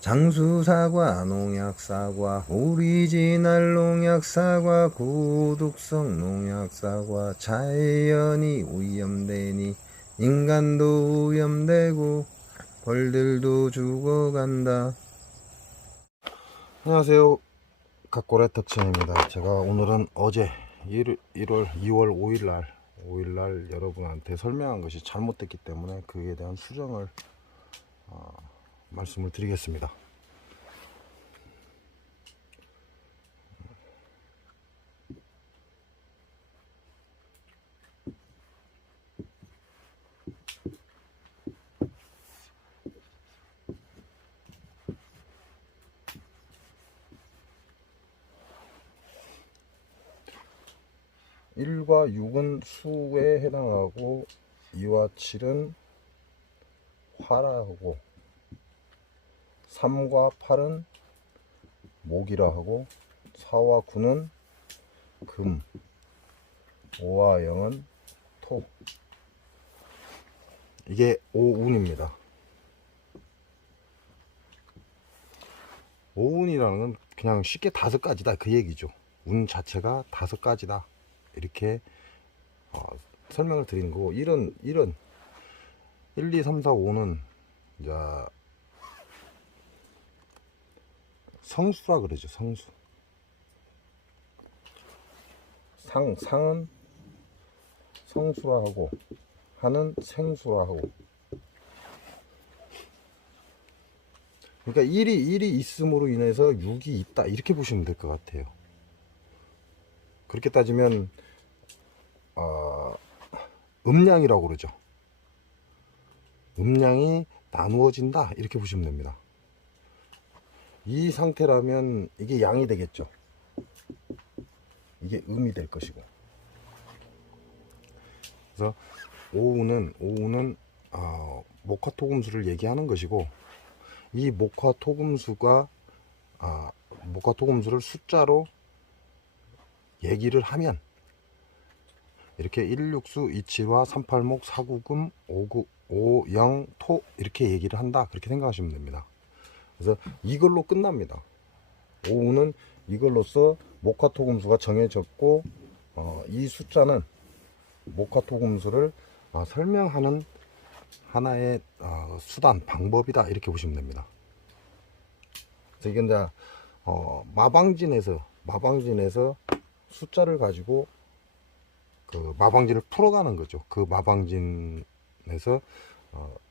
장수사과, 농약사과, 오리지널 농약사과, 고독성 농약사과, 자연이 오염되니 인간도 오염되고 벌들도 죽어간다. 안녕하세요, 각고레 터치입니다. 제가 오늘은 어제 2월 5일날 여러분한테 설명한 것이 잘못됐기 때문에 그에 대한 수정을 말씀을 드리겠습니다. (1) 과 (6은) 수에 해당하고 (2) 와 (7은) 화라하고 (3) 과 (8은) 목이라 하고 (4) 와 (9는) 금, (5) 와 (0은) 토. 이게 오운입니다. 오운이라는 건 그냥 쉽게 5가지다 그 얘기죠. 운 자체가 5가지다 이렇게 설명을 드리는 거고, 1은 1, 2, 3, 4, 5는 이제 성수라 그러죠. 성수. 상은 성수라 하고 하는 생수라 하고. 그러니까 1이 있음으로 인해서 6이 있다 이렇게 보시면 될 것 같아요. 그렇게 따지면 음량이라고 그러죠. 음량이 나누어진다 이렇게 보시면 됩니다. 이 상태라면 이게 양이 되겠죠. 이게 음이 될 것이고. 그래서 오우는 목화토금수를 얘기하는 것이고, 이 목화토금수를 숫자로 얘기를 하면 이렇게 1육수, 2칠화, 3팔목, 4구금, 5영토 이렇게 얘기를 한다 그렇게 생각하시면 됩니다. 그래서 이걸로 끝납니다. 오우는 이걸로써 목화토금수가 정해졌고, 이 숫자는 목화토금수를 설명하는 하나의 수단, 방법이다 이렇게 보시면 됩니다. 그래서 이건 이제 마방진에서 숫자를 가지고 그 마방진을 풀어가는 거죠. 그 마방진에서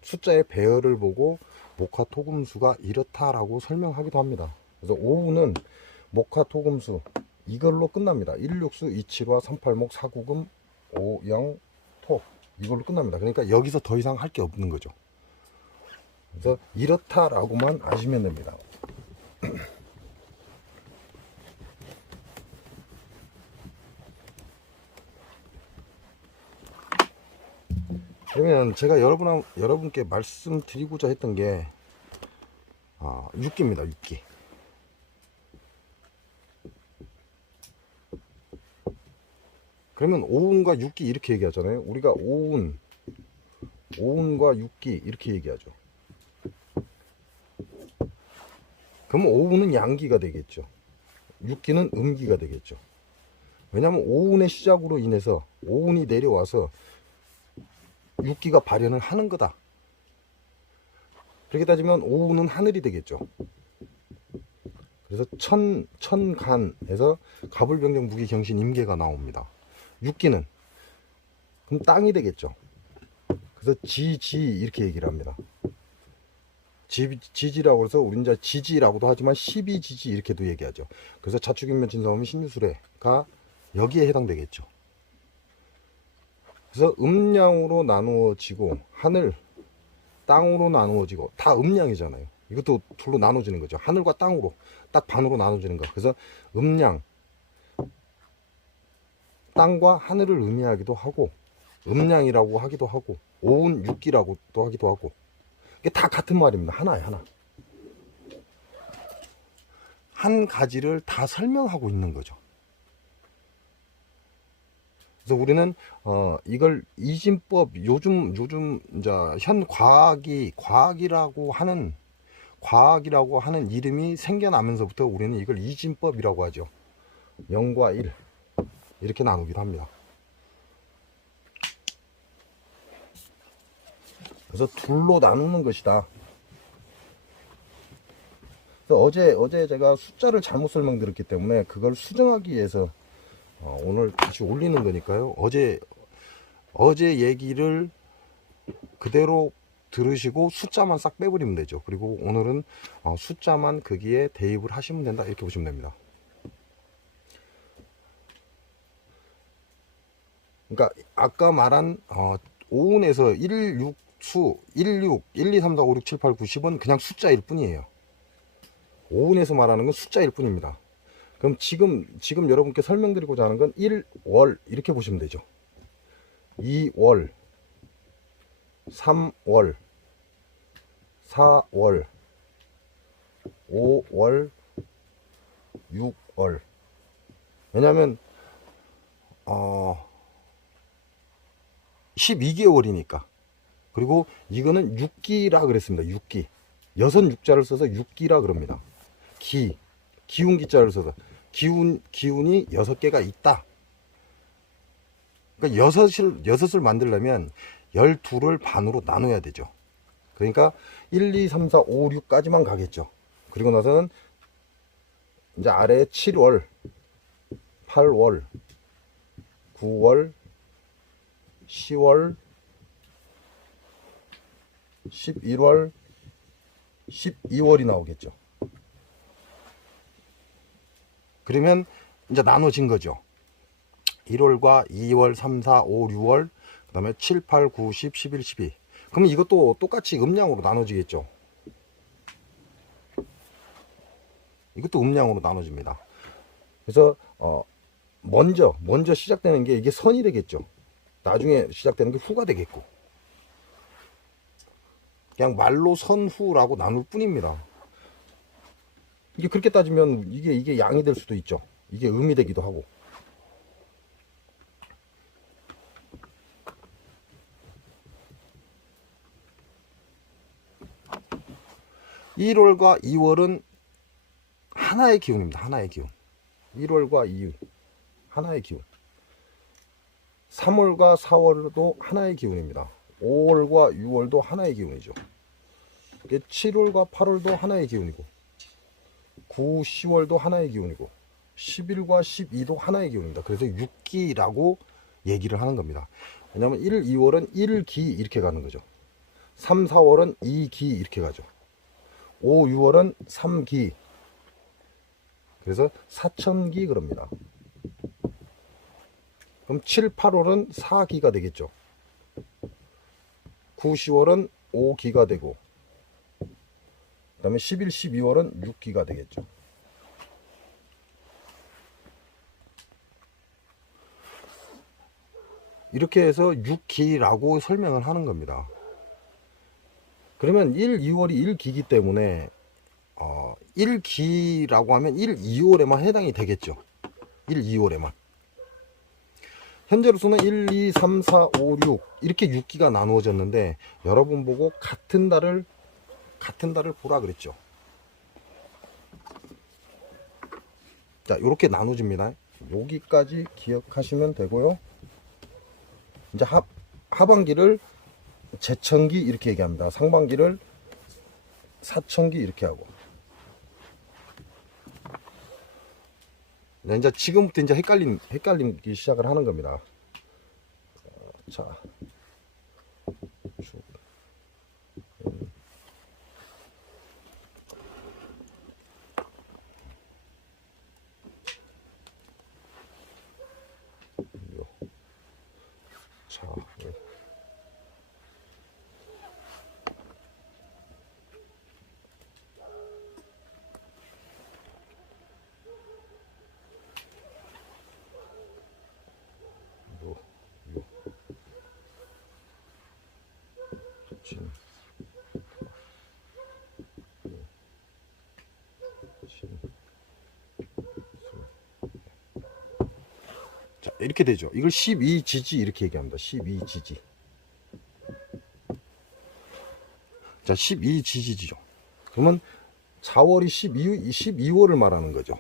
숫자의 배열을 보고 목화토금수가 이렇다라고 설명하기도 합니다. 그래서 오우는 목화토금수 이걸로 끝납니다. 1육수, 2칠화, 3팔목, 4구금, 5영토 이걸로 끝납니다. 그러니까 여기서 더 이상 할 게 없는 거죠. 그래서 이렇다라고만 아시면 됩니다. 그러면 제가 여러분께 말씀드리고자 했던 게 육기입니다. 육기. 그러면 오운과 육기 이렇게 얘기하잖아요. 우리가 오운과 육기 이렇게 얘기하죠. 그러면 오운은 양기가 되겠죠. 육기는 음기가 되겠죠. 왜냐하면 오운의 시작으로 인해서 오운이 내려와서 육기가 발현을 하는 거다. 그렇게 따지면 오운은 하늘이 되겠죠. 그래서 천간에서 가불병정 무기경신 임계가 나옵니다. 육기는 그럼 땅이 되겠죠. 그래서 지지 이렇게 얘기를 합니다. 지지라고 해서 우리 이제 지지라고도 하지만 12지지 이렇게도 얘기하죠. 그래서 자축인면 진사오면 신유술해가 여기에 해당되겠죠. 그래서 음량으로 나누어지고 하늘, 땅으로 나누어지고 다 음량이잖아요. 이것도 둘로 나눠지는 거죠. 하늘과 땅으로 딱 반으로 나눠지는 거. 그래서 음량, 땅과 하늘을 의미하기도 하고, 음량이라고 하기도 하고, 오운 육기라고도 하기도 하고, 이게 다 같은 말입니다. 하나에 하나. 한 가지를 다 설명하고 있는 거죠. 그래서 우리는 이걸 이진법, 요즘 이제 현 과학이라고 하는 과학이라고 하는 이름이 생겨나면서부터 우리는 이걸 이진법이라고 하죠. 0과 1 이렇게 나누기도 합니다. 그래서 둘로 나누는 것이다. 그래서 어제 제가 숫자를 잘못 설명드렸기 때문에 그걸 수정하기 위해서 오늘 다시 올리는 거니까요. 어제 얘기를 그대로 들으시고 숫자만 싹 빼버리면 되죠. 그리고 오늘은 숫자만 거기에 대입을 하시면 된다, 이렇게 보시면 됩니다. 그러니까 아까 말한 오운에서 16수 16, 1, 2, 3, 4, 5, 6, 7, 8, 9, 10은 그냥 숫자일 뿐이에요. 오운에서 말하는 건 숫자일 뿐입니다. 그럼 지금 여러분께 설명드리고자 하는 건 1월 이렇게 보시면 되죠. 2월, 3월, 4월, 5월, 6월. 왜냐하면 12개월이니까. 그리고 이거는 6기라 그랬습니다. 6기. 6자를 써서 6기라 그럽니다. 기운 기자를 써서 기운이 6개가 있다. 그러니까 6을 만들려면 12를 반으로 나눠야 되죠. 그러니까 1, 2, 3, 4, 5, 6까지만 가겠죠. 그리고 나서는 이제 아래에 7월, 8월, 9월, 10월, 11월, 12월이 나오겠죠. 그러면 이제 나눠진 거죠. 1월과 2월, 3, 4, 5, 6월, 그 다음에 7, 8, 9, 10, 11, 12. 그러면 이것도 똑같이 음량으로 나눠지겠죠. 이것도 음량으로 나눠집니다. 그래서 먼저 시작되는 게 이게 선이 되겠죠. 나중에 시작되는 게 후가 되겠고. 그냥 말로 선후라고 나눌 뿐입니다. 이게 그렇게 따지면 이게 양이 될 수도 있죠. 이게 음이 되기도 하고. (1월과 2월은) 하나의 기운입니다. 하나의 기운. 1월과 2월 하나의 기운. 3월과 4월도 하나의 기운입니다. 5월과 6월도 하나의 기운이죠. 7월과 8월도 하나의 기운이고, 9, 10월도 하나의 기운이고, 11과 12도 하나의 기운입니다. 그래서 6기라고 얘기를 하는 겁니다. 왜냐하면 1, 2월은 1기 이렇게 가는 거죠. 3, 4월은 2기 이렇게 가죠. 5, 6월은 3기. 그래서 4천기 그럽니다. 그럼 7, 8월은 4기가 되겠죠. 9, 10월은 5기가 되고, 그 다음에 11, 12월은 6기가 되겠죠. 이렇게 해서 6기라고 설명을 하는 겁니다. 그러면 1, 2월이 1기이기 때문에 1기라고 하면 1, 2월에만 해당이 되겠죠. 1, 2월에만. 현재로서는 1, 2, 3, 4, 5, 6 이렇게 6기가 나누어졌는데, 여러분 보고 같은 달을 보라 그랬죠. 자, 이렇게 나눠집니다. 여기까지 기억하시면 되고요. 이제 하반기를 제천기 이렇게 얘기합니다. 상반기를 사천기 이렇게 하고. 네, 이제 지금부터 이제 헷갈리기 시작을 하는 겁니다. 자, 자, 자, 이렇게 되죠. 이걸 12지지 이렇게 얘기합니다. 12지지. 자, 12지지죠. 그러면 4월이 12월을 말하는 거죠.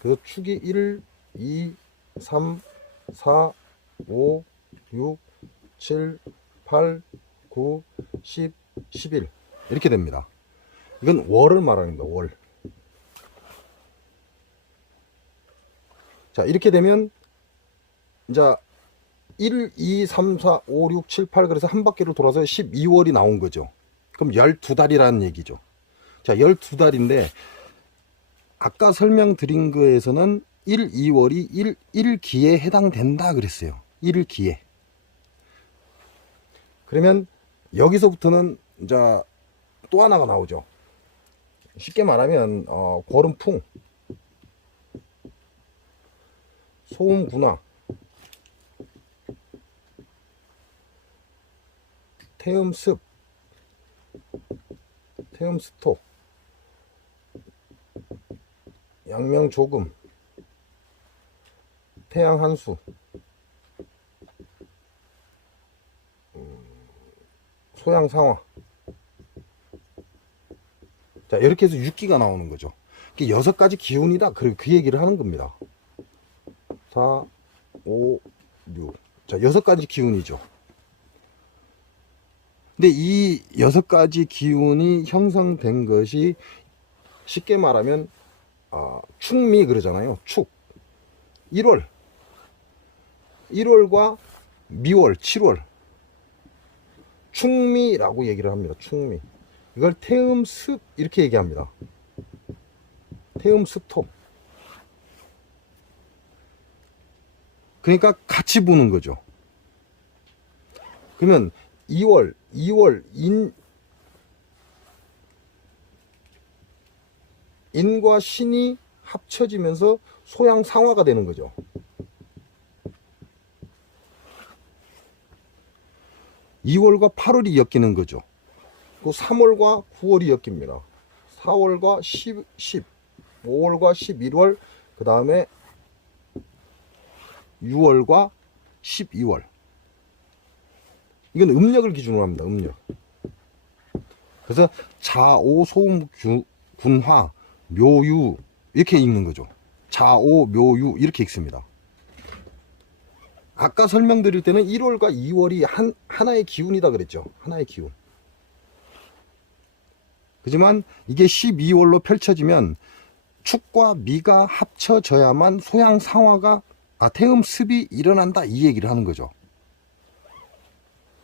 그래서 축이 1, 2, 3, 4, 5, 6, 7, 8, 9, 10, 11 이렇게 됩니다. 이건 월을 말하는 겁니다. 월. 자, 이렇게 되면 이제 1, 2, 3, 4, 5, 6, 7, 8 그래서 한 바퀴를 돌아서 12월이 나온 거죠. 그럼 12달이라는 얘기죠. 자, 12달인데 아까 설명드린 거에서는 1, 2월이 1기에 해당된다 그랬어요. 1기에. 그러면 여기서부터는 이제 또 하나가 나오죠. 쉽게 말하면 거름풍, 소음군화, 태음습, 태음스토, 양명조금, 태양한수, 소양상화. 자, 이렇게 해서 6기가 나오는 거죠. 6가지 기운이다. 그 얘기를 하는 겁니다. 4, 5, 6. 자, 6가지 기운이죠. 근데 이 6가지 기운이 형성된 것이 쉽게 말하면 축미 그러잖아요. 축. 1월과 미월, 7월. 축미라고 얘기를 합니다. 축미. 이걸 태음습 이렇게 얘기합니다. 태음습토. 그러니까 같이 보는 거죠. 그러면 2월 인과 신이 합쳐지면서 소양상화가 되는 거죠. 2월과 8월이 엮이는 거죠. 그 3월과 9월이 엮입니다. 4월과 10, 5월과 11월, 그 다음에 6월과 12월. 이건 음력을 기준으로 합니다. 음력. 그래서 자오, 소음, 군화, 묘유 이렇게 읽는 거죠. 자오, 묘유 이렇게 읽습니다. 아까 설명드릴 때는 1월과 2월이 하나의 기운이다 그랬죠. 하나의 기운. 하지만 이게 12월로 펼쳐지면 축과 미가 합쳐져야만 소양상화가 태음습이 일어난다 이 얘기를 하는 거죠.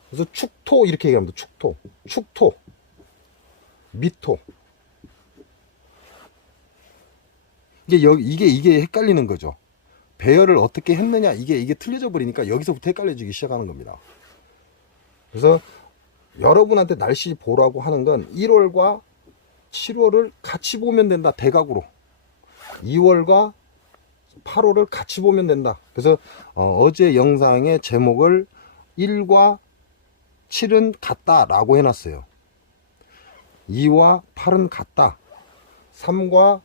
그래서 축토 이렇게 얘기합니다. 축토, 미토. 이게 헷갈리는 거죠. 배열을 어떻게 했느냐 이게 틀려져 버리니까 여기서부터 헷갈려지기 시작하는 겁니다. 그래서 여러분한테 날씨 보라고 하는 건 1월과 7월을 같이 보면 된다. 대각으로. 2월과 8월을 같이 보면 된다. 그래서 어제 영상의 제목을 1과 7은 같다 라고 해놨어요. 2와 8은 같다. 3과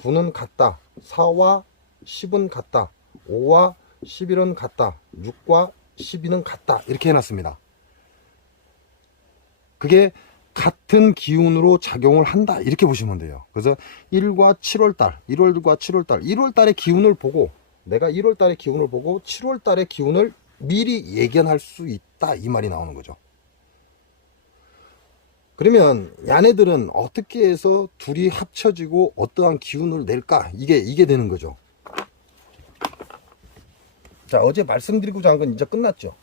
9는 같다. 4와 10은 같다. 5와 11은 같다. 6과 12는 같다. 이렇게 해놨습니다. 그게 같은 기운으로 작용을 한다. 이렇게 보시면 돼요. 그래서 1과 7월달, 1월과 7월달, 1월달의 기운을 보고 내가 1월달의 기운을 보고 7월달의 기운을 미리 예견할 수 있다. 이 말이 나오는 거죠. 그러면 야네들은 어떻게 해서 둘이 합쳐지고 어떠한 기운을 낼까? 이게 되는 거죠. 자, 어제 말씀드리고자 한 건 이제 끝났죠.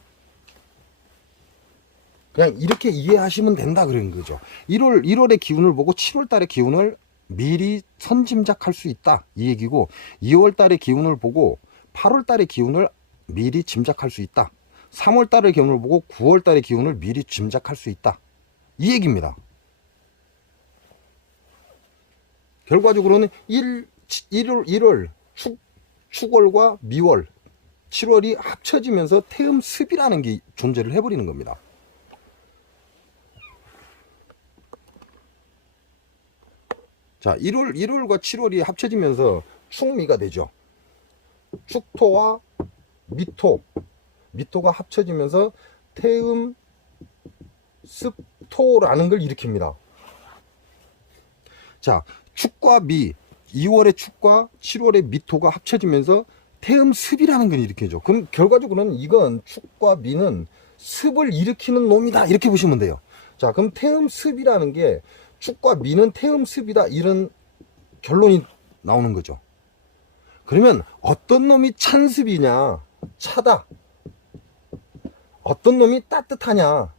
그냥 이렇게 이해하시면 된다 그런 거죠. 1월의 기운을 보고 7월달의 기운을 미리 선짐작할 수 있다 이 얘기고, 2월달의 기운을 보고 8월달의 기운을 미리 짐작할 수 있다. 3월달의 기운을 보고 9월달의 기운을 미리 짐작할 수 있다 이 얘기입니다. 결과적으로는 1월 축월과 미월 7월이 합쳐지면서 태음습이라는 게 존재를 해버리는 겁니다. 자, 1월과 7월이 합쳐지면서 축미가 되죠. 축토와 미토가 합쳐지면서 태음 습토라는 걸 일으킵니다. 자, 축과 미, 2월의 축과 7월의 미토가 합쳐지면서 태음습이라는 걸 일으켜줘. 그럼 결과적으로는 이건 축과 미는 습을 일으키는 놈이다, 이렇게 보시면 돼요. 자, 그럼 태음습이라는 게 축과 미는 태음습이다, 이런 결론이 나오는 거죠. 그러면 어떤 놈이 찬습이냐, 차다, 어떤 놈이 따뜻하냐,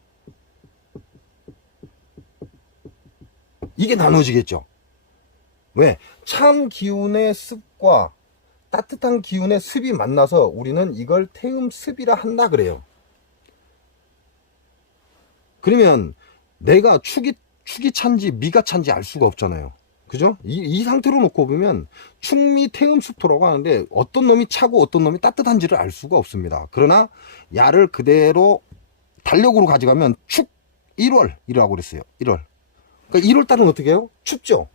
이게 나눠지겠죠. 왜? 찬 기운의 습과 따뜻한 기운의 습이 만나서 우리는 이걸 태음습이라 한다 그래요. 그러면 내가 축이 찬지 미가 찬지 알 수가 없잖아요. 그죠? 이 상태로 놓고 보면 축미 태음습토라고 하는데 어떤 놈이 차고 어떤 놈이 따뜻한지를 알 수가 없습니다. 그러나 야를 그대로 달력으로 가져가면 축 1월이라고 그랬어요. 1월. 그러니까 1월 달은 어떻게 해요? 춥죠?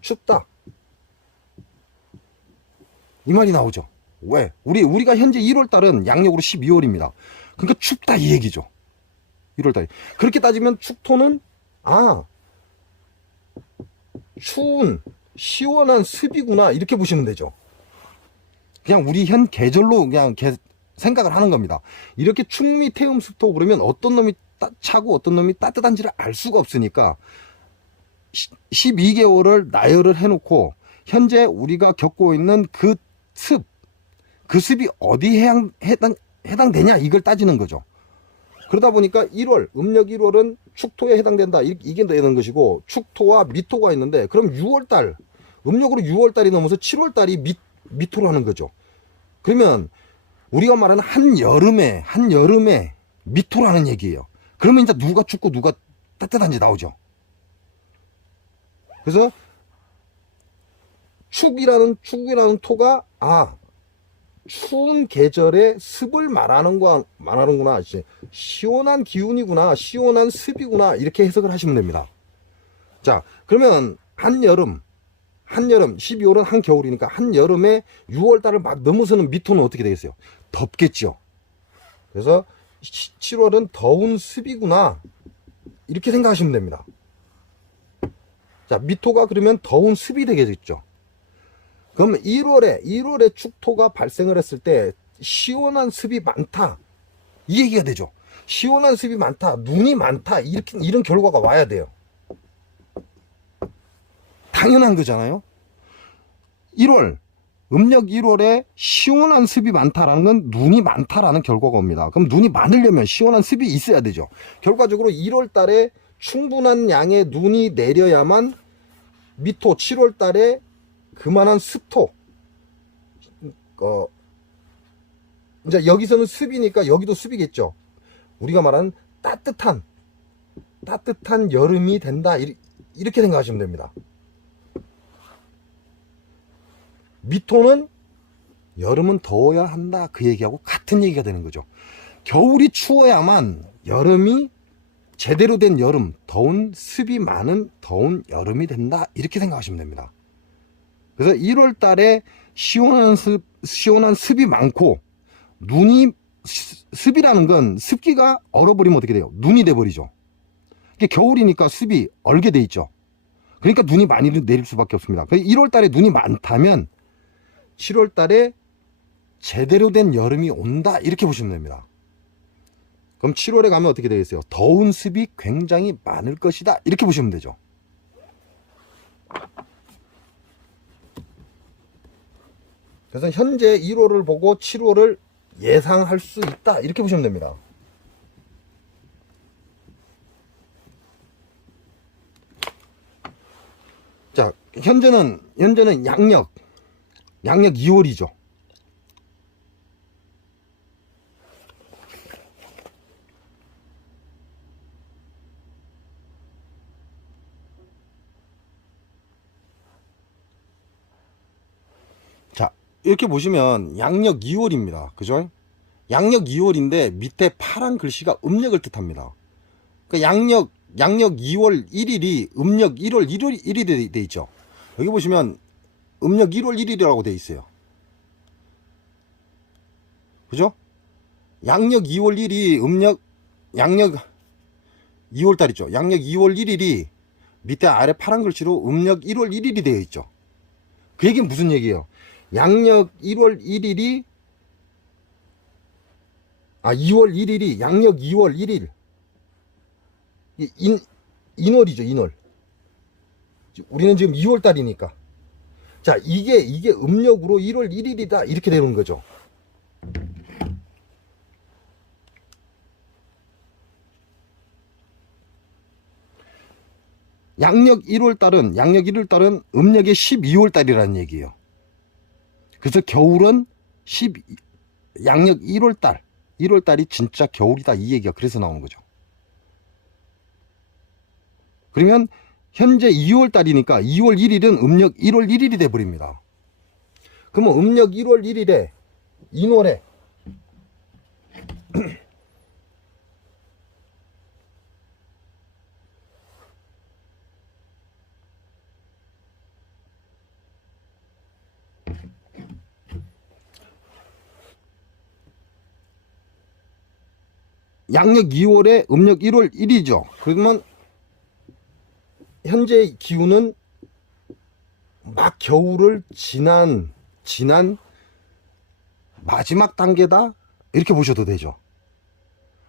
춥다, 이 말이 나오죠. 왜? 우리가 현재 1월 달은 양력으로 12월입니다. 그러니까 춥다, 이 얘기죠. 1월 달. 그렇게 따지면 축토는 추운 시원한 습이구나, 이렇게 보시면 되죠. 그냥 우리 현 계절로 그냥 생각을 하는 겁니다. 이렇게 축미 태음 습토 그러면 어떤 놈이 차고 어떤 놈이 따뜻한지를 알 수가 없으니까 12개월을 나열을 해놓고 현재 우리가 겪고 있는 그 습이 어디에 해당되냐, 이걸 따지는 거죠. 그러다 보니까 1월, 음력 1월은 축토에 해당된다, 이게 되는 것이고, 축토와 미토가 있는데, 그럼 6월달, 음력으로 6월달이 넘어서 7월달이 미토라는 거죠. 그러면 우리가 말하는 한여름에 미토라는 얘기예요. 그러면 이제 누가 춥고 누가 따뜻한지 나오죠. 그래서 축이라는 토가 추운 계절의 습을 말하는구나, 시원한 기운이구나, 시원한 습이구나, 이렇게 해석을 하시면 됩니다. 자, 그러면 한여름 12월은 한겨울이니까 한여름에 6월달을 막 넘어서는 미토는 어떻게 되겠어요? 덥겠죠. 그래서 7월은 더운 습이구나, 이렇게 생각하시면 됩니다. 자, 미토가 그러면 더운 습이 되겠죠. 그러면 1월에 축토가 발생을 했을 때 시원한 습이 많다, 이 얘기가 되죠. 시원한 습이 많다, 눈이 많다, 이런 결과가 와야 돼요. 당연한 거잖아요. 음력 1월에 시원한 습이 많다라는 건 눈이 많다라는 결과가 옵니다. 그럼 눈이 많으려면 시원한 습이 있어야 되죠. 결과적으로 1월 달에 충분한 양의 눈이 내려야만 미토, 7월 달에 그만한 습토, 이제 여기서는 습이니까 여기도 습이겠죠. 우리가 말하는 따뜻한 여름이 된다, 이렇게 생각하시면 됩니다. 미토는 여름은 더워야 한다, 그 얘기하고 같은 얘기가 되는 거죠. 겨울이 추워야만 여름이 제대로 된 여름, 더운 습이 많은 더운 여름이 된다, 이렇게 생각하시면 됩니다. 그래서 1월 달에 시원한 습이 많고, 습이라는 건 습기가 얼어버리면 어떻게 돼요? 눈이 돼버리죠. 이게 겨울이니까 습이 얼게 돼 있죠. 그러니까 눈이 많이 내릴 수밖에 없습니다. 1월 달에 눈이 많다면 7월 달에 제대로 된 여름이 온다, 이렇게 보시면 됩니다. 그럼 7월에 가면 어떻게 되겠어요? 더운 습이 굉장히 많을 것이다, 이렇게 보시면 되죠. 그래서 현재 1월을 보고 7월을 예상할 수 있다, 이렇게 보시면 됩니다. 자, 현재는 양력 2월이죠. 자, 이렇게 보시면 양력 2월입니다. 그죠? 양력 2월인데 밑에 파란 글씨가 음력을 뜻합니다. 그러니까 양력 2월 1일이 음력 1월 1일이 돼 있죠. 여기 보시면 음력 1월 1일이라고 돼 있어요. 그죠? 양력 2월 1일이 양력 2월 달이죠. 양력 2월 1일이 밑에 아래 파란 글씨로 음력 1월 1일이 되어 있죠. 그 얘기는 무슨 얘기예요? 양력 1월 1일이 2월 1일이 양력 2월 1일 인월이죠. 인월. 우리는 지금 2월 달이니까. 자, 이게 음력으로 1월 1일이다 이렇게 되는 거죠. 양력 1월 달은 음력의 12월 달이라는 얘기예요. 그래서 겨울은 양력 1월 달이 진짜 겨울이다 이 얘기가 그래서 나오는 거죠. 그러면 현재 2월 달이니까 2월 1일은 음력 1월 1일이 돼 버립니다. 그러면 음력 1월 1일에 인월에 양력 2월에 음력 1월 1일이죠. 그러면 현재 기후는 막 겨울을 지난 마지막 단계다 이렇게 보셔도 되죠.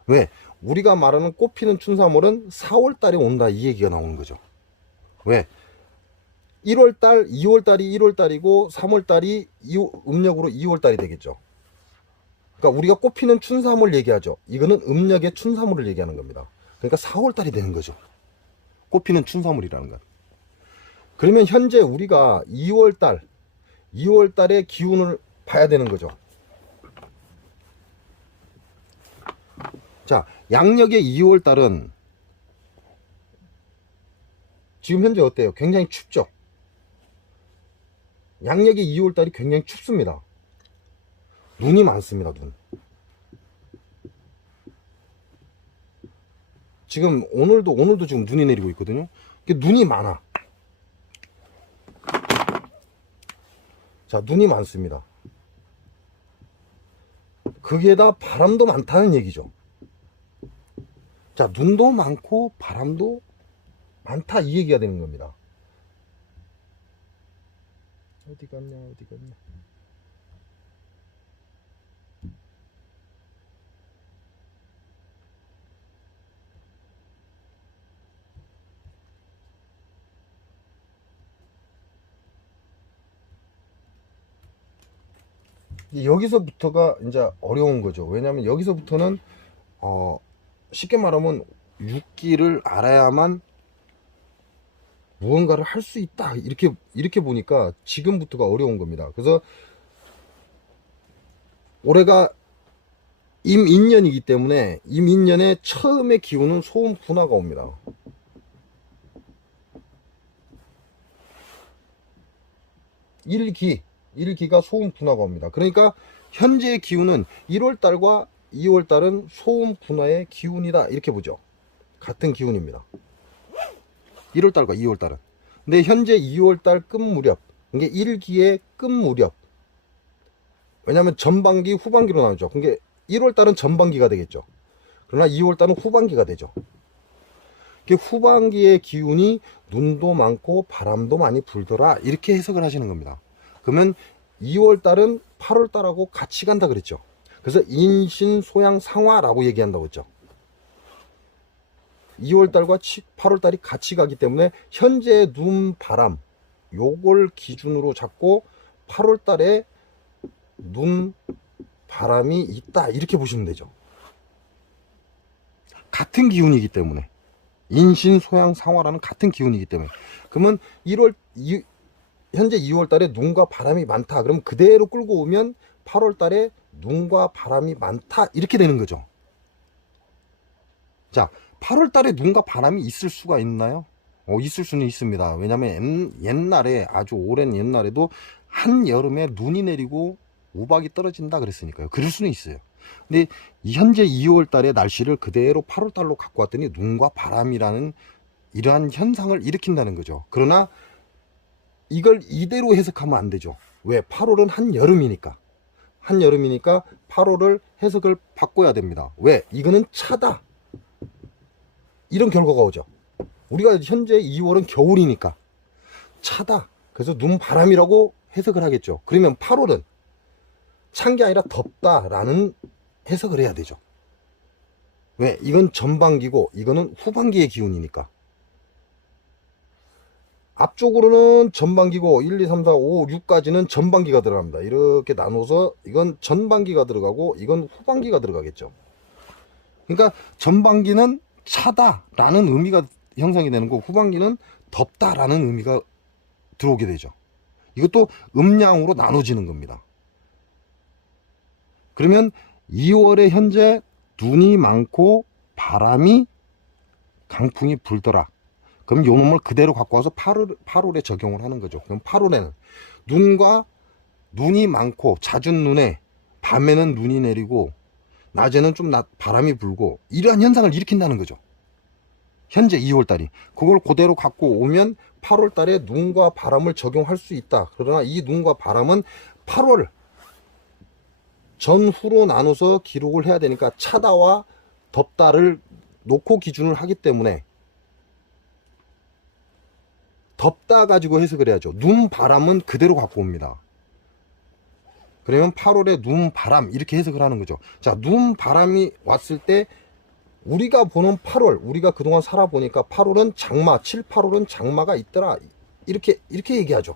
왜? 우리가 말하는 꽃피는 춘삼월은 4월 달에 온다 이 얘기가 나오는 거죠. 왜? 1월 달, 2월 달이 1월 달이고 3월 달이 음력으로 2월 달이 되겠죠. 그러니까 우리가 꽃피는 춘삼월 얘기하죠. 이거는 음력의 춘삼월을 얘기하는 겁니다. 그러니까 4월 달이 되는 거죠. 꽃피는 춘삼월이라는 건. 그러면 현재 우리가 2월 달의 기운을 봐야 되는 거죠. 자, 양력의 2월 달은 지금 현재 어때요? 굉장히 춥죠? 양력의 2월 달이 굉장히 춥습니다. 눈이 많습니다. 눈. 지금 오늘도 지금 눈이 내리고 있거든요. 눈이 많아. 자, 눈이 많습니다. 거기에다 바람도 많다는 얘기죠. 자, 눈도 많고 바람도 많다 이 얘기가 되는 겁니다. 어디 갔냐. 여기서부터가 이제 어려운 거죠. 왜냐하면 여기서부터는 쉽게 말하면 육기를 알아야만 무언가를 할 수 있다 이렇게 보니까 지금부터가 어려운 겁니다. 그래서 올해가 임인년이기 때문에 임인년의 처음의 기운은 소음 분화가 옵니다. 일기가 소음 분화가 옵니다. 그러니까 현재의 기운은 1월달과 2월달은 소음 분화의 기운이다 이렇게 보죠. 같은 기운입니다. 1월달과 2월달은. 근데 현재 2월달 끝 무렵, 이게 1기의 끝 무렵. 왜냐하면 전반기, 후반기로 나오죠. 그게 1월달은 전반기가 되겠죠. 그러나 2월달은 후반기가 되죠. 후반기의 기운이 눈도 많고 바람도 많이 불더라 이렇게 해석을 하시는 겁니다. 그러면 2월달은 8월달하고 같이 간다 그랬죠. 그래서 인신소양상화라고 얘기한다고 했죠. 2월달과 8월달이 같이 가기 때문에 현재 눈, 바람 요걸 기준으로 잡고 8월달에 눈, 바람이 있다 이렇게 보시면 되죠. 같은 기운이기 때문에 인신소양상화라는 같은 기운이기 때문에 그러면 현재 2월달에 눈과 바람이 많다 그러면 그대로 끌고 오면 8월달에 눈과 바람이 많다 이렇게 되는 거죠. 자, 8월달에 눈과 바람이 있을 수가 있나요? 있을 수는 있습니다. 왜냐하면 옛날에 아주 오랜 옛날에도 한여름에 눈이 내리고 우박이 떨어진다 그랬으니까요. 그럴 수는 있어요. 근데 현재 2월달의 날씨를 그대로 8월달로 갖고 왔더니 눈과 바람이라는 이러한 현상을 일으킨다는 거죠. 그러나 이걸 이대로 해석하면 안 되죠. 왜? 8월은 한여름이니까 8월을 해석을 바꿔야 됩니다. 왜? 이거는 차다 이런 결과가 오죠. 우리가 현재 2월은 겨울이니까 차다. 그래서 눈바람이라고 해석을 하겠죠. 그러면 8월은 찬 게 아니라 덥다라는 해석을 해야 되죠. 왜? 이건 전반기고 이거는 후반기의 기운이니까. 앞쪽으로는 전반기고 1, 2, 3, 4, 5, 6까지는 전반기가 들어갑니다. 이렇게 나눠서 이건 전반기가 들어가고 이건 후반기가 들어가겠죠. 그러니까 전반기는 차다라는 의미가 형성이 되는 거고 후반기는 덥다라는 의미가 들어오게 되죠. 이것도 음양으로 나눠지는 겁니다. 그러면 2월에 현재 눈이 많고 바람이 강풍이 불더라. 그럼 요 놈을 그대로 갖고 와서 8월에 적용을 하는 거죠. 그럼 8월에는 눈이 많고 잦은 눈에 밤에는 눈이 내리고 낮에는 좀 바람이 불고 이러한 현상을 일으킨다는 거죠. 현재 2월달이. 그걸 그대로 갖고 오면 8월달에 눈과 바람을 적용할 수 있다. 그러나 이 눈과 바람은 8월 전후로 나눠서 기록을 해야 되니까 차다와 덥다를 놓고 기준을 하기 때문에 덥다 가지고 해석을 해야죠. 눈, 바람은 그대로 갖고 옵니다. 그러면 8월에 눈, 바람 이렇게 해석을 하는 거죠. 자, 눈, 바람이 왔을 때 우리가 보는 8월, 우리가 그동안 살아보니까 8월은 장마, 7, 8월은 장마가 있더라. 이렇게 얘기하죠.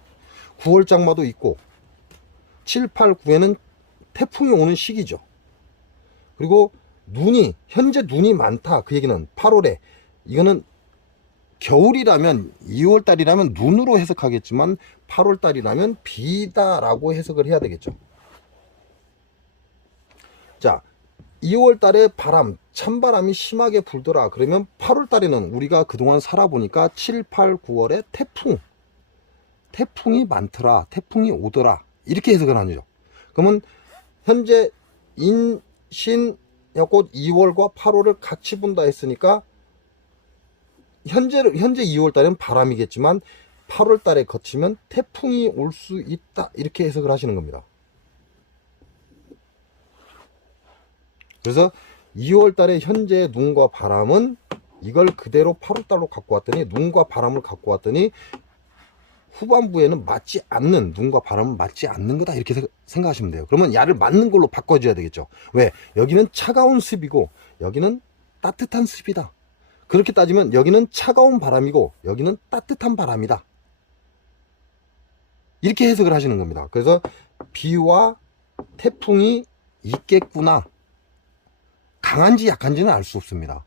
9월 장마도 있고 7, 8, 9에는 태풍이 오는 시기죠. 그리고 현재 눈이 많다. 그 얘기는 8월에 이거는 겨울이라면 2월달이라면 눈으로 해석하겠지만 8월달이라면 비다라고 해석을 해야 되겠죠. 자, 2월달에 찬바람이 심하게 불더라. 그러면 8월달에는 우리가 그동안 살아보니까 7, 8, 9월에 태풍이 많더라. 태풍이 오더라. 이렇게 해석을 하죠. 그러면 현재 인신여꽃 2월과 8월을 같이 본다 했으니까 현재 2월달에는 바람이겠지만 8월달에 거치면 태풍이 올 수 있다. 이렇게 해석을 하시는 겁니다. 그래서 2월달에 현재 눈과 바람은 이걸 그대로 8월달로 갖고 왔더니 눈과 바람을 갖고 왔더니 후반부에는 눈과 바람은 맞지 않는 거다. 이렇게 생각하시면 돼요. 그러면 야를 맞는 걸로 바꿔줘야 되겠죠. 왜? 여기는 차가운 습이고 여기는 따뜻한 습이다. 그렇게 따지면 여기는 차가운 바람이고 여기는 따뜻한 바람이다. 이렇게 해석을 하시는 겁니다. 그래서 비와 태풍이 있겠구나. 강한지 약한지는 알 수 없습니다.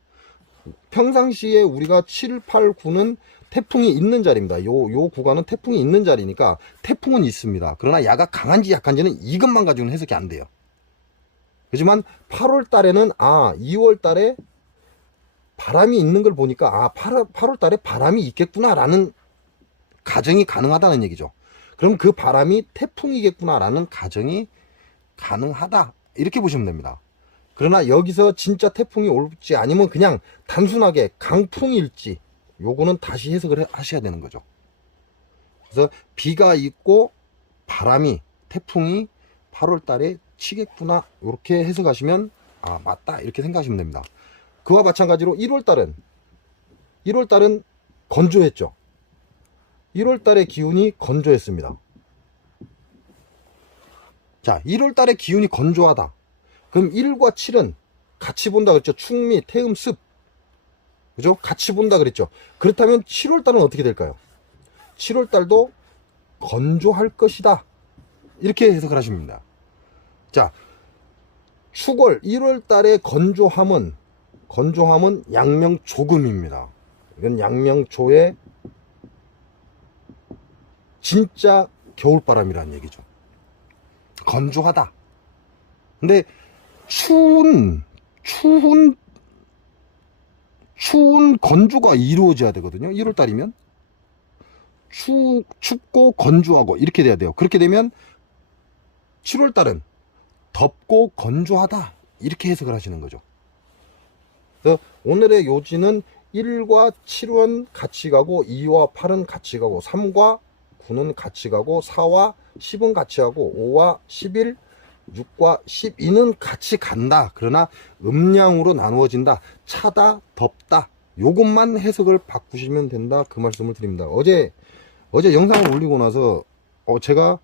평상시에 우리가 7, 8, 9는 태풍이 있는 자리입니다. 요 구간은 태풍이 있는 자리니까 태풍은 있습니다. 그러나 야가 강한지 약한지는 이것만 가지고는 해석이 안 돼요. 하지만 8월 달에는 2월 달에 바람이 있는 걸 보니까 8월 달에 바람이 있겠구나 라는 가정이 가능하다는 얘기죠. 그럼 그 바람이 태풍이겠구나 라는 가정이 가능하다. 이렇게 보시면 됩니다. 그러나 여기서 진짜 태풍이 올지 아니면 그냥 단순하게 강풍일지 요거는 다시 해석을 하셔야 되는 거죠. 그래서 비가 있고 태풍이 8월 달에 치겠구나 이렇게 해석하시면 맞다 이렇게 생각하시면 됩니다. 그와 마찬가지로 1월 달은 건조했죠. 1월 달의 기운이 건조했습니다. 자, 1월 달의 기운이 건조하다. 그럼 1과 7은 같이 본다 그랬죠. 충미, 태음, 습. 그죠? 같이 본다 그랬죠. 그렇다면 7월 달은 어떻게 될까요? 7월 달도 건조할 것이다. 이렇게 해석을 하십니다. 자, 축월 1월 달의 건조함은 양명조금입니다. 이건 양명조의 진짜 겨울바람이라는 얘기죠. 건조하다. 근데 추운 건조가 이루어져야 되거든요. 1월 달이면 춥고 건조하고 이렇게 돼야 돼요. 그렇게 되면 7월 달은 덥고 건조하다 이렇게 해석을 하시는 거죠. 그래서 오늘의 요지는 1과 7은 같이 가고 2와 8은 같이 가고 3과 9는 같이 가고 4와 10은 같이 가고 5와 11 6과 12는 같이 간다. 그러나 음량으로 나누어진다. 차다, 덥다. 요것만 해석을 바꾸시면 된다, 그 말씀을 드립니다. 어제 영상을 올리고 나서 제가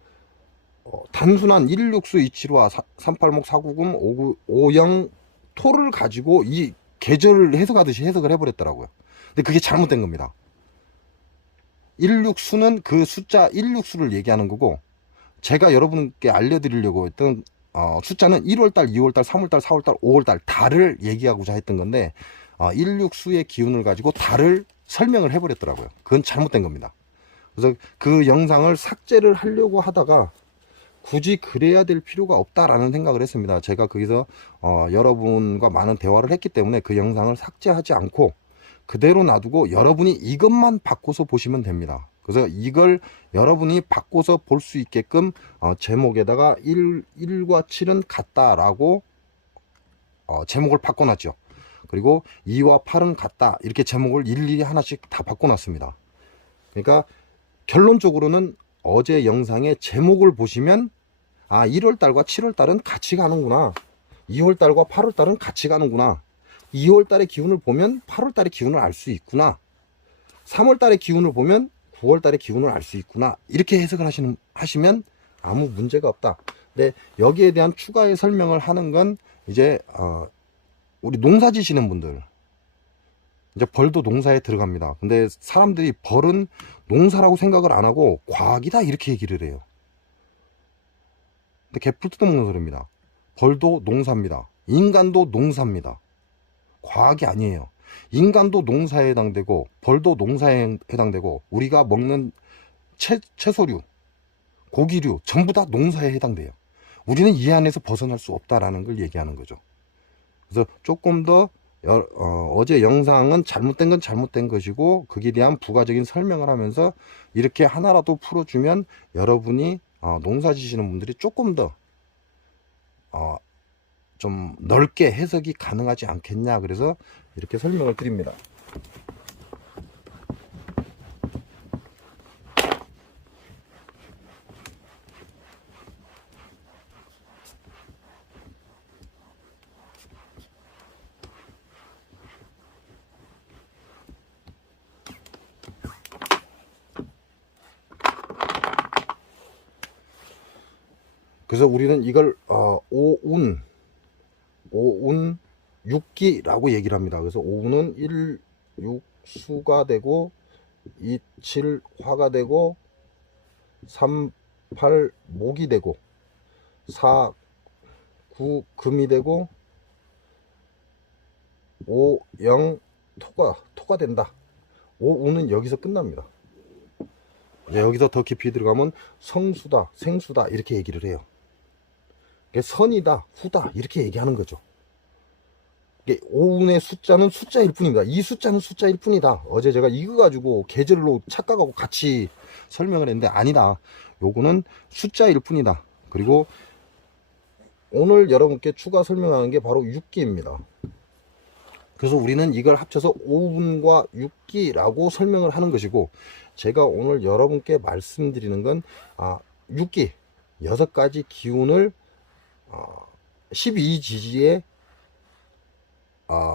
단순한 116수 27화 380 490 50 토를 가지고 이 계절을 해석하듯이 해석을 해버렸더라고요. 근데 그게 잘못된 겁니다. 16수는 그 숫자 16수를 얘기하는 거고, 제가 여러분께 알려드리려고 했던 숫자는 1월달, 2월달, 3월달, 4월달, 5월달 달을 얘기하고자 했던 건데 16수의 기운을 가지고 달을 설명을 해버렸더라고요. 그건 잘못된 겁니다. 그래서 그 영상을 삭제를 하려고 하다가 굳이 그래야 될 필요가 없다라는 생각을 했습니다. 제가 거기서 여러분과 많은 대화를 했기 때문에 그 영상을 삭제하지 않고 그대로 놔두고 여러분이 이것만 바꿔서 보시면 됩니다. 그래서 이걸 여러분이 바꿔서 볼 수 있게끔 제목에다가 1과 7은 같다라고 제목을 바꿔놨죠. 그리고 2와 8은 같다, 이렇게 제목을 일일이 하나씩 다 바꿔놨습니다. 그러니까 결론적으로는 어제 영상의 제목을 보시면 1월달과 7월달은 같이 가는구나, 2월달과 8월달은 같이 가는구나, 2월달의 기운을 보면 8월달의 기운을 알 수 있구나, 3월달의 기운을 보면 9월달의 기운을 알 수 있구나, 이렇게 해석을 하시면 아무 문제가 없다. 근데 여기에 대한 추가의 설명을 하는 건 이제 우리 농사 지시는 분들, 이제 벌도 농사에 들어갑니다. 근데 사람들이 벌은 농사라고 생각을 안 하고 과학이다, 이렇게 얘기를 해요. 근데 개풀 뜯어먹는 소리입니다. 벌도 농사입니다. 인간도 농사입니다. 과학이 아니에요. 인간도 농사에 해당되고 벌도 농사에 해당되고 우리가 먹는 채소류, 고기류 전부 다 농사에 해당돼요. 우리는 이 안에서 벗어날 수 없다라는 걸 얘기하는 거죠. 그래서 조금 더 어제 영상은 잘못된 건 잘못된 것이고 거기에 대한 부가적인 설명을 하면서 이렇게 하나라도 풀어주면 여러분이 농사 지시는 분들이 조금 더 좀 넓게 해석이 가능하지 않겠냐, 그래서 이렇게 설명을 드립니다. 그래서 우리는 이걸 오운 6기라고 얘기를 합니다. 그래서 오운은 1, 6 수가 되고 2, 7 화가 되고 3, 8 목이 되고 4, 9 금이 되고 5, 0 토가 된다. 오운은 여기서 끝납니다. 여기서 더 깊이 들어가면 성수다, 생수다, 이렇게 얘기를 해요. 선이다, 후다, 이렇게 얘기하는 거죠. 오운의 숫자는 숫자일 뿐입니다. 이 숫자는 숫자일 뿐이다. 어제 제가 이거 가지고 계절로 착각하고 같이 설명을 했는데 아니다. 요거는 숫자일 뿐이다. 그리고 오늘 여러분께 추가 설명하는 게 바로 6기입니다. 그래서 우리는 이걸 합쳐서 오운과 6기라고 설명을 하는 것이고, 제가 오늘 여러분께 말씀드리는 건 6기 6가지 기운을 12지지에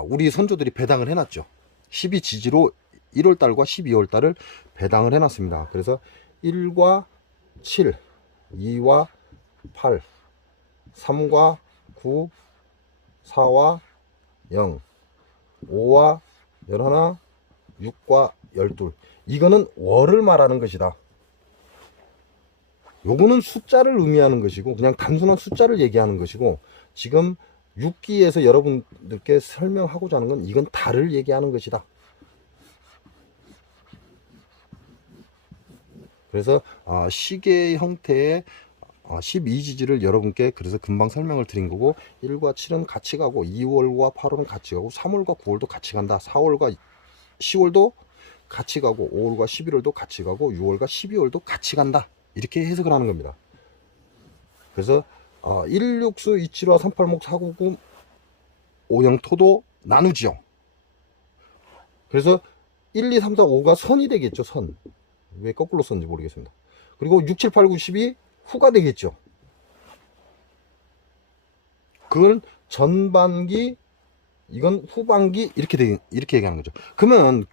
우리 선조들이 배당을 해놨죠. 12지지로 1월달과 12월달을 배당을 해놨습니다. 그래서 1과 7, 2와 8, 3과 9, 4와 0, 5와 11, 6과 12. 이거는 월을 말하는 것이다. 요거는 숫자를 의미하는 것이고 그냥 단순한 숫자를 얘기하는 것이고, 지금 6기에서 여러분들께 설명하고자 하는 건 이건 달을 얘기하는 것이다. 그래서 시계 형태의 12지지를 여러분께 그래서 금방 설명을 드린 거고, 1과 7은 같이 가고 2월과 8월은 같이 가고 3월과 9월도 같이 간다. 4월과 10월도 같이 가고 5월과 11월도 같이 가고 6월과 12월도 같이 간다. 이렇게 해석을 하는 겁니다. 그래서 116수 27화 380 499 50토도 나누지요. 그래서 1, 2, 3, 4, 5가 선이 되겠죠. 선. 왜 거꾸로 썼는지 모르겠습니다. 그리고 6, 7, 8, 9, 10이 후가 되겠죠. 그건 전반기 이건 후반기 이렇게 얘기하는 거죠. 그러면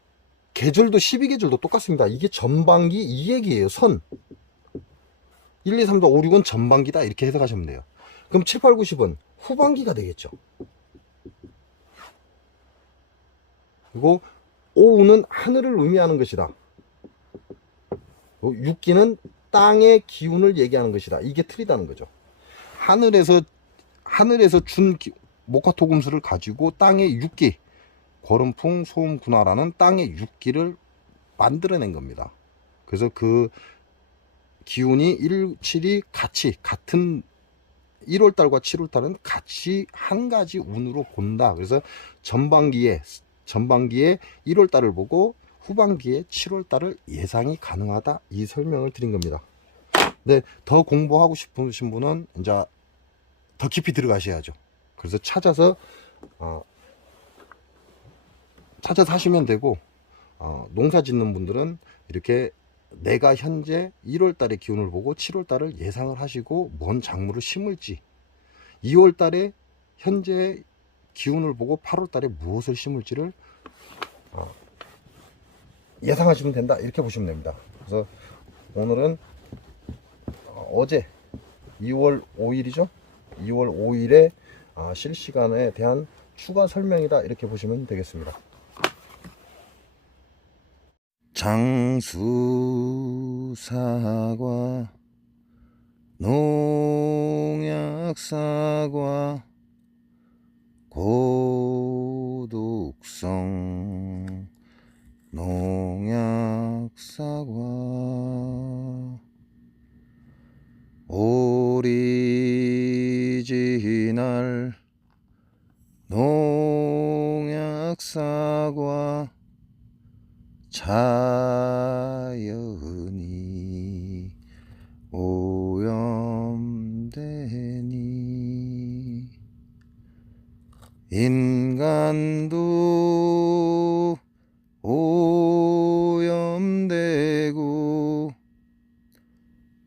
계절도 12계절도 똑같습니다. 이게 전반기 이 얘기예요. 선 1, 2, 3, 4, 5, 6은 전반기다 이렇게 해석하시면 돼요. 그럼 7, 8, 9, 10은 후반기가 되겠죠. 그리고 5는 하늘을 의미하는 것이다. 6기는 땅의 기운을 얘기하는 것이다. 이게 틀리다는 거죠. 하늘에서 준 목화토금수를 가지고 땅의 6기, 거름풍, 소음, 군화라는 땅의 6기를 만들어낸 겁니다. 그래서 그 기운이 1, 7이 같은 1월달과 7월달은 같이 한 가지 운으로 본다. 그래서 전반기에 1월달을 보고 후반기에 7월달을 예상이 가능하다. 이 설명을 드린 겁니다. 네, 더 공부하고 싶으신 분은 이제 더 깊이 들어가셔야죠. 그래서 찾아서 하시면 되고, 농사 짓는 분들은 이렇게 내가 현재 1월달의 기운을 보고 7월달을 예상을 하시고 뭔 작물을 심을지, 2월달에 현재 기운을 보고 8월달에 무엇을 심을지를 예상하시면 된다. 이렇게 보시면 됩니다. 그래서 오늘은 어제 2월 5일이죠. 2월 5일에 실시간에 대한 추가 설명이다. 이렇게 보시면 되겠습니다. 장수사과, 농약사과, 고독성 농약사과, 오리지널 농약사과, 자연이 오염되니 인간도 오염되고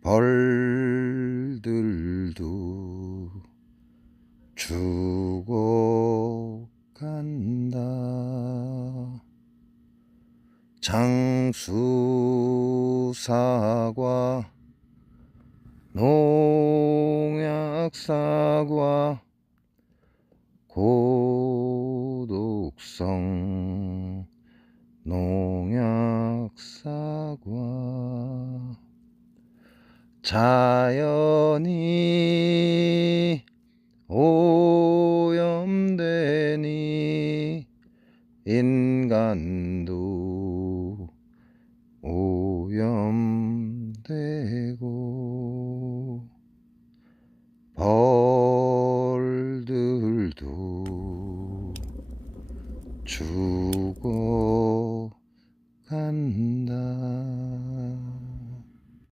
벌들도 죽어간다. 장수사과, 농약사과, 고독성 농약사과, 자연이 오염되니 인간도 오염되고 벌들도 죽어